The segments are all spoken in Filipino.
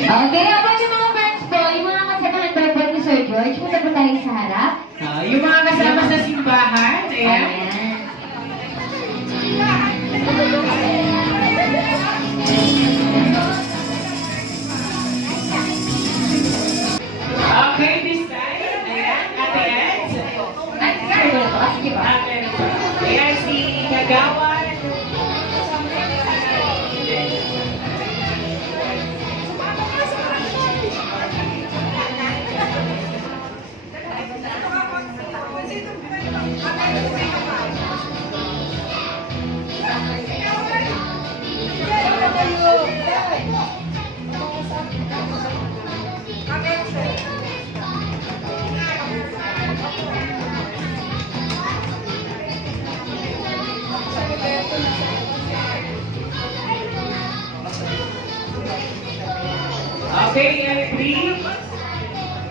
Okay, ako yung mga friends po, yung mga kasamahan po ni Sir George, punta po tayo sa harap. Yung mga kasama sa simbahan, ayan. Ayan. Okay, this time, ayan, Ate Eds. Sige ba? Ayan, si Kagawan. Okay, and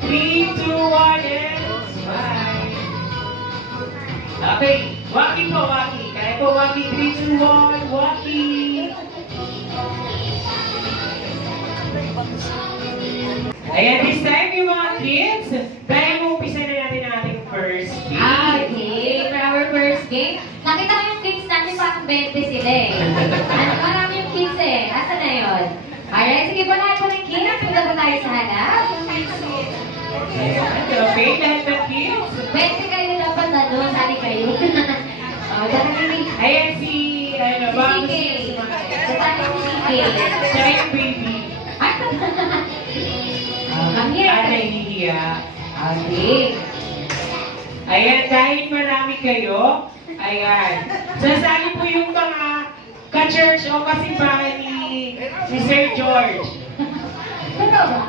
3, 2, 1, and smile. Okay, walkie po, walkie. Kaya po, walkie, 3, 2, 1, walkie. Ayan, this time yung mga kids, dahil umpisa na natin ang ating first game. Okay, for our first game, nakita ko yung kids natin parang 20 sila eh. Marami yung kids eh. Asa na yun? Alright, sige po lahat po ng kids. Punta po tayo sa harap. Okay, lahat ng kids. 20 kayo dapat sali kayo. Ayan si, Si CK. Sasali si CK. Siya yung baby. Come here. Nahihiya. Okay. Ayan, kahit marami kayo, ayan. Sasali po yung mga ka-church o kasimbahan ni Sir George. Totoo ba?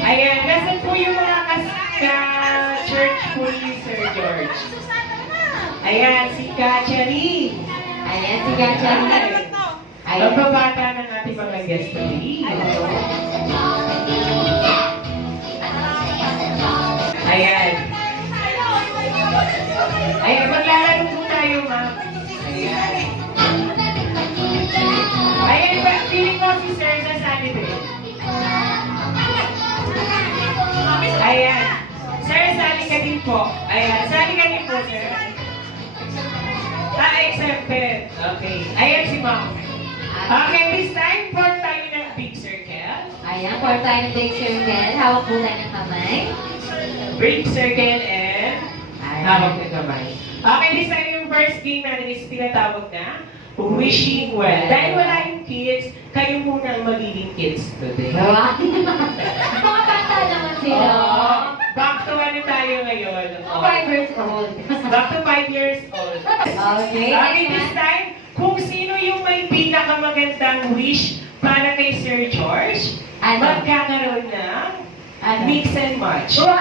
Ayan, nasan po yung mga ka-church po ni Sir George? Ayan, si Kachari. Ayan, si Gachari. Ang babata ng ating mga guest today. Ayan. Ayan, maglalaro po tayo, ma'am. Ayan. Ayan, feeling ko si Sir nasali din. Ayan. Sir, sali ka din po. Ayan, sali ka din po, sir. Accepted. Okay. Ayan si ma'am. Okay, this time, pour tayo ng big circle. Ayan, pour tayo ng big circle. Hawak po tayo ng kamay. Big circle and Ayan. hawak ng kamay. Okay, this time yung first game natin is tinatawag na Wishing Well. Dahil wala yung kids, kayo muna ang magiging kids today. Mga bata naman sila. Back to ano tayo ngayon? 5 years old. Back to 5 years old. Okay, Okay, next this one. time, kung sino yung may pinakamagandang wish para kay Sir George, Ano? magkakaroon ng Ano? mix and match. Wow!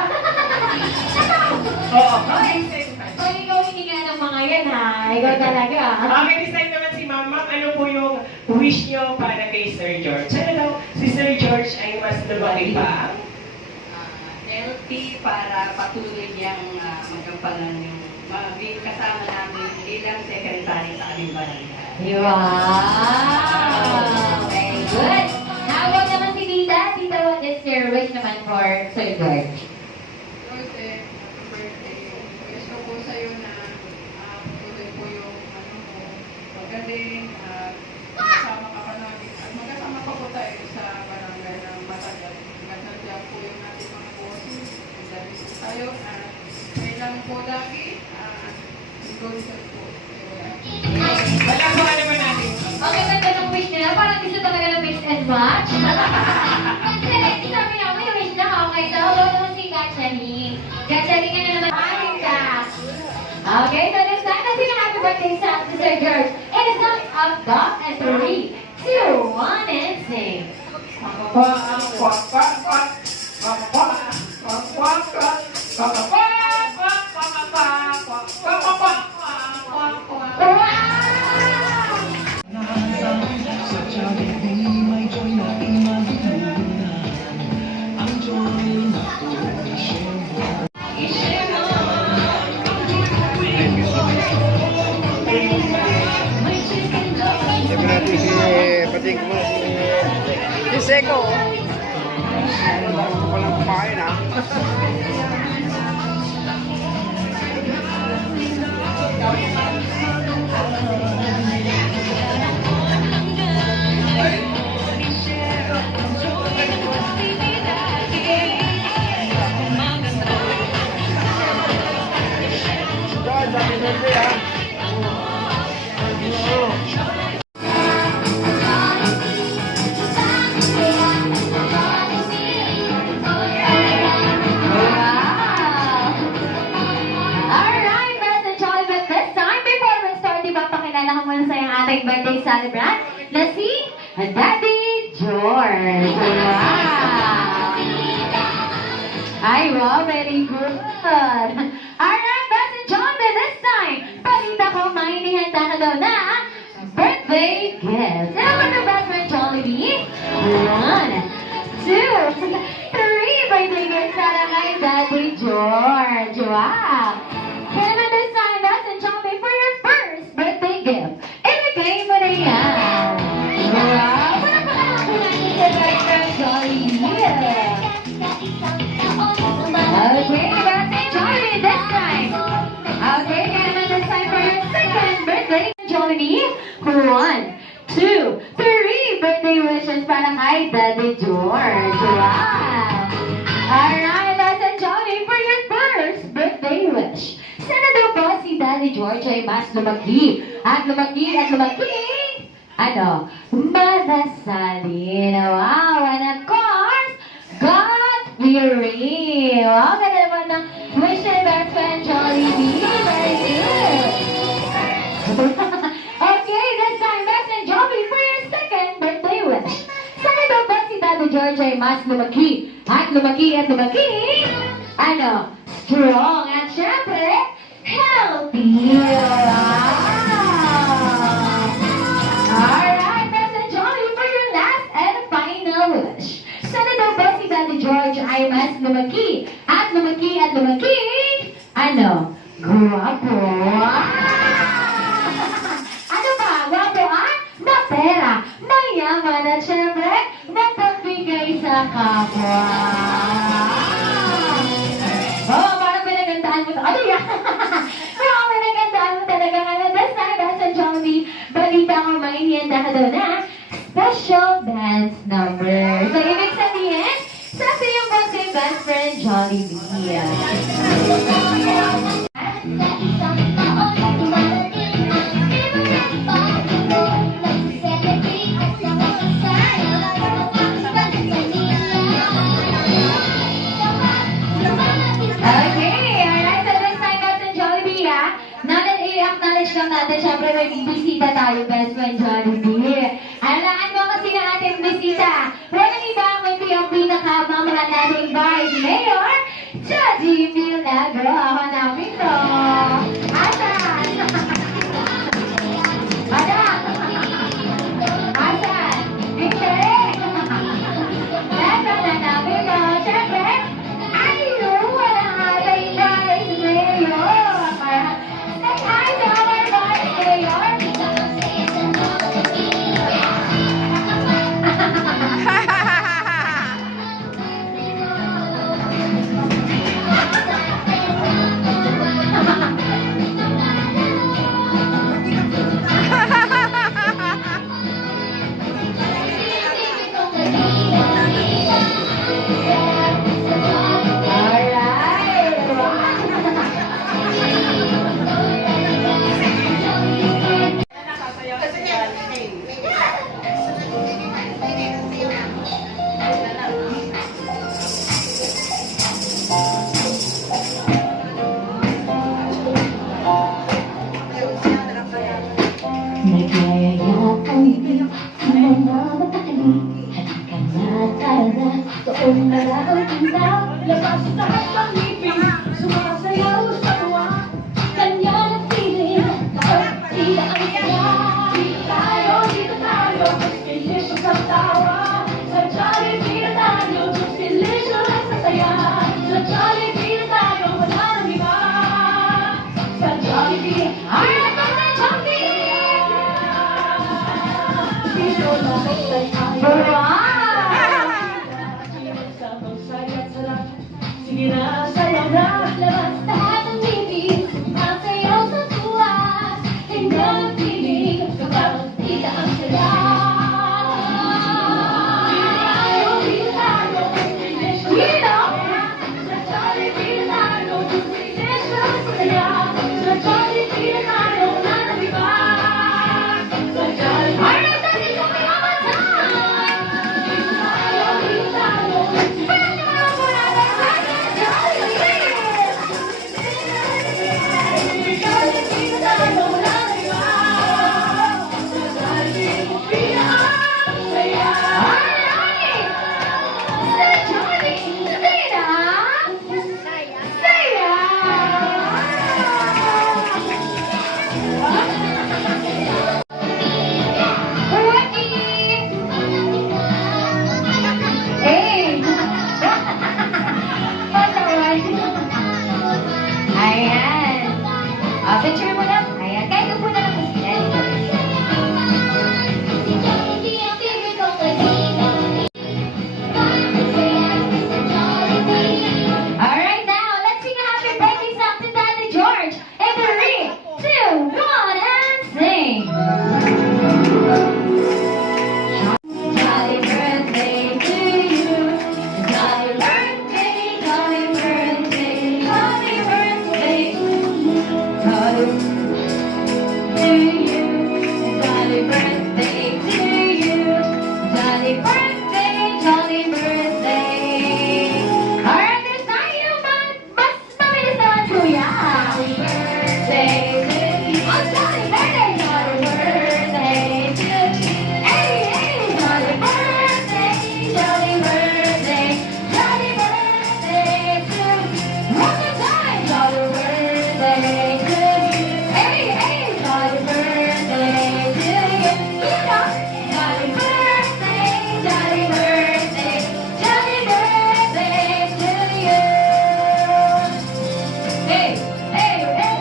Oo, Oy, mix and match. oy, ikaw hindi nga ng mga yan ha. Ikaw talaga. Okay, this time naman si Mama, ano po yung wish niyo para kay Sir George? Ano daw, si Sir George ay mas lumaki pa? Healthy para patuloy niyang magampanan yung maging kasama namin ilang secretary sa aming barangay. Wow! Very good. How about naman si Tita? Tita, what is your wish naman for Sir George? Jose, happy birthday. Wish ko po sa'yo na patuloy po yung magaling at magkasama ka pa namin. At magkasama pa po tayo sa barangay ng matagal. Magkasama po yung ating mga boses. Dahil po tayo at kailan po lagi good po. Wala po ka naman natin. Okay, ganda ng wish nila. Parang gusto talaga ng mix and match. Kasi sabi niya, may wish na. Okay, so how about naman si Gachani? Gachani ka na naman. Aling ka. Okay, so next time, kasi na happy birthday sa Sir George. It is not a dog and 3, 2, 1, and sing. Siyempre natin si pati si Seco. Bago pa lang kumain ha. Guys, happy birthday ha. Wow! Alright, friends and Jolly, but this time, before we start, ipapakilala ko muna sa yung ating birthday celebrant na si Daddy George. Wow! Ay, wow, very good. Alright, friends and Jolly, this time, balita ko, may inihanda ka daw na birthday gift. Sino ba na best friend Jollibee? 1, 2, 3 birthday gifts para kay Daddy George. Wow! Kaya na this time, best and Jollibee, for your first birthday gift, ibigay mo na yan. Wow! Wala pa kaya ako natin sa best friend Jollibee. Okay, best and Jollibee this time. Okay, kaya naman this time for your second birthday, Jollibee. 1, 2, 3 birthday wishes para kay Daddy George. Wow! Alright, let's enjoy for your first birthday wish. Sana daw po si Daddy George ay mas lumaki at lumaki at lumaki. Ano? Madasalin. Wow! And of course, God-fearing. Wow! Ganda naman ng wish ni best friend Jollibee. Very good. Okay, this time, best friend Jollibee for your second birthday wish. Sana daw ba si Daddy George ay mas lumaki at lumaki at lumaki? Ano? Strong at syempre, healthy. Wow! Alright, best friend Jollibee for your last and final wish. Sana daw ba si Daddy George ay mas lumaki at lumaki at lumaki? Ano? Guwapo. Ano ba? Guwapo at mapera, mayaman at syempre, mapagbigay sa kapwa. Oh, parang pinagandaan mo to. Ano yan? Parang pinagandaan mo talaga ngayon. This time, best and Jollibee, balita ko may hiyanda ka daw na special dance number. So, ibig sabihin, sabi yung po si best friend Jollibee. Okay, alright. So this time, best friend Jollibee, now that i-acknowledge lang natin, syempre may bisita tayo, best friend Jollibee. Alaan mo kasi ng ating bisita. Walang iba kundi ang pinakamamahal nating vice mayor, Judgy Milagro. Ako namin to. Asan? Asan? Asan? Picture? Eto na namin to. Syempre, ayun, walang ating vice mayor. Say hi to our vice mayor. Alright, Sige na, sayaw na. Labas lahat ng bibig, ang sayaw sa tuwa. Hindi ang piling, kapag tila ang saya. Ayan. Picture mo na. Ayan. Kaya po na lang po sila. Alright, now, let's sing a happy birthday song to Daddy George. In 3, 2, 1, and sing. Happy birthday to you. Happy birthday, happy birthday, happy birthday to you. Happy birthday to you. Happy birthday, jolly birthday. Alright, this time, mas mabilis naman po yan. Happy birthday to you. Oh, jolly birthday, jolly birthday to you. Hey, hey, jolly birthday, jolly birthday, jolly birthday to you. One more time, jolly birthday to you. Hey, hey, jolly birthday to you. You know, jolly birthday, jolly birthday, jolly birthday to you. Hey, hey, hey.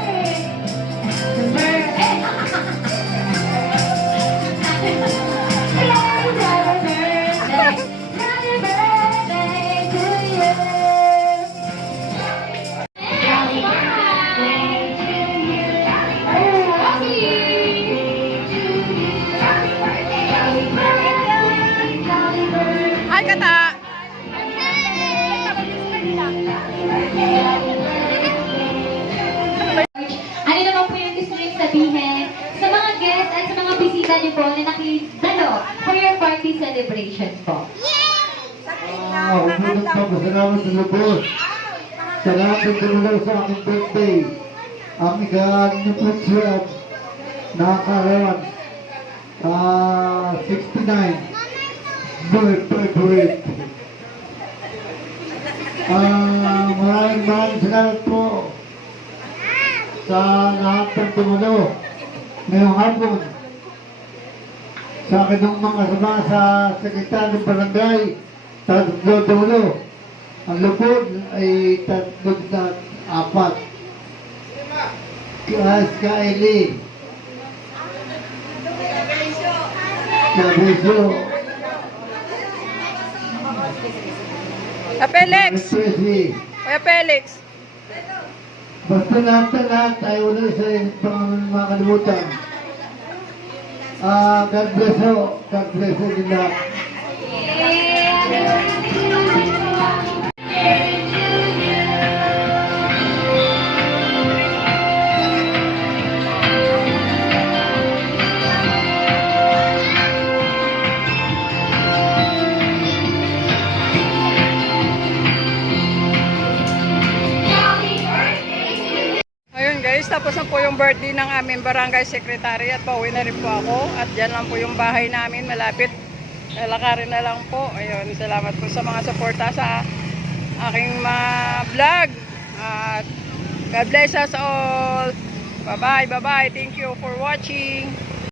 Ay, kata! Ano naman po yung gusto nyo sabihin sa mga guests at sa mga bisita niyo po na nakidalo for your party celebration po? Unang pagpasalamat sa lubos. Salamat sa tumulaw sa aking birthday. Ang ika-ano po siya nakakaroon. 69. Birthday. Maraming salamat po sa lahat ng tumulaw ngayong hapon. Sa akin ng mga kasama sa sekretary ng barangay, tatlo dulo. Ang lupod ay 3-4. Kaili. Kabeso. Felix! Tracy. Kuya Felix! Basta lahat ay wala sa makalimutan. God bless you. God bless you nila. Ayun guys, tapos na po yung birthday ng aming barangay secretary at pauwi na rin po ako. At dyan lang po yung bahay namin, malapit. Lalakarin na lang po. Ayun, salamat po sa mga suporta sa aking mga vlog. At God bless us all. Bye-bye, bye-bye. Thank you for watching.